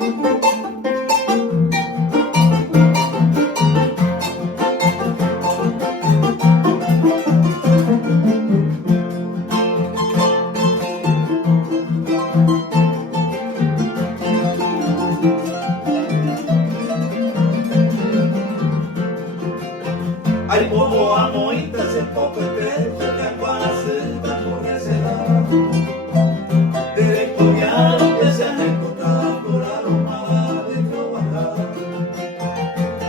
Ai povo amoita se poco pepe que aguaceta por ese lado directorial que se ha ejecutado por aroma de trabajar.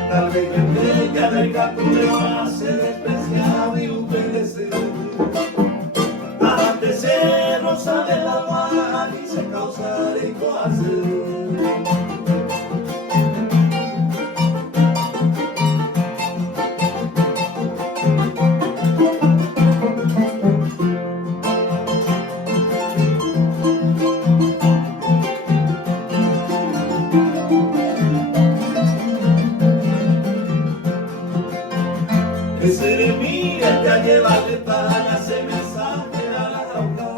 Tal vez que ella del gato le hace despreciar y obedecer. Antes se rosa de la guaja y se causa de cohacer. Ese de mí el que a llevarle para ese mensaje a la jauja.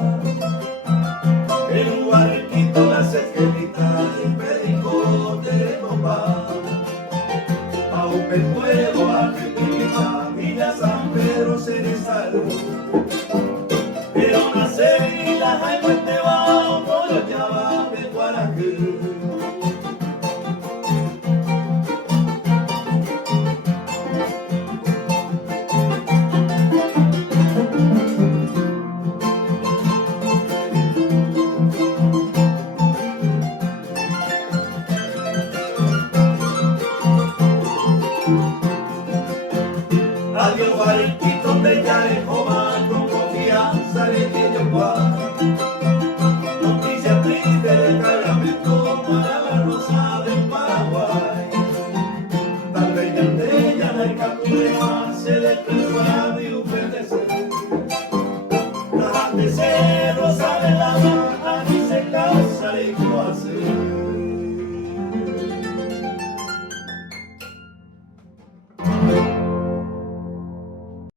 En un barriquito las esquelitas y un pericote de copa. A un pejuelo Argentina, Villa San Pedro Cerezal. Pero nace y la jaiba este bajo, por los llamas de Guaraquí. Adiós barriquito de Yarejoba, con confianza de que yo pueda. Noticia triste de cargamento para la rosa del Paraguay. Tal vez ya la captura se despreciaba y obedecer. Antes se rosa de la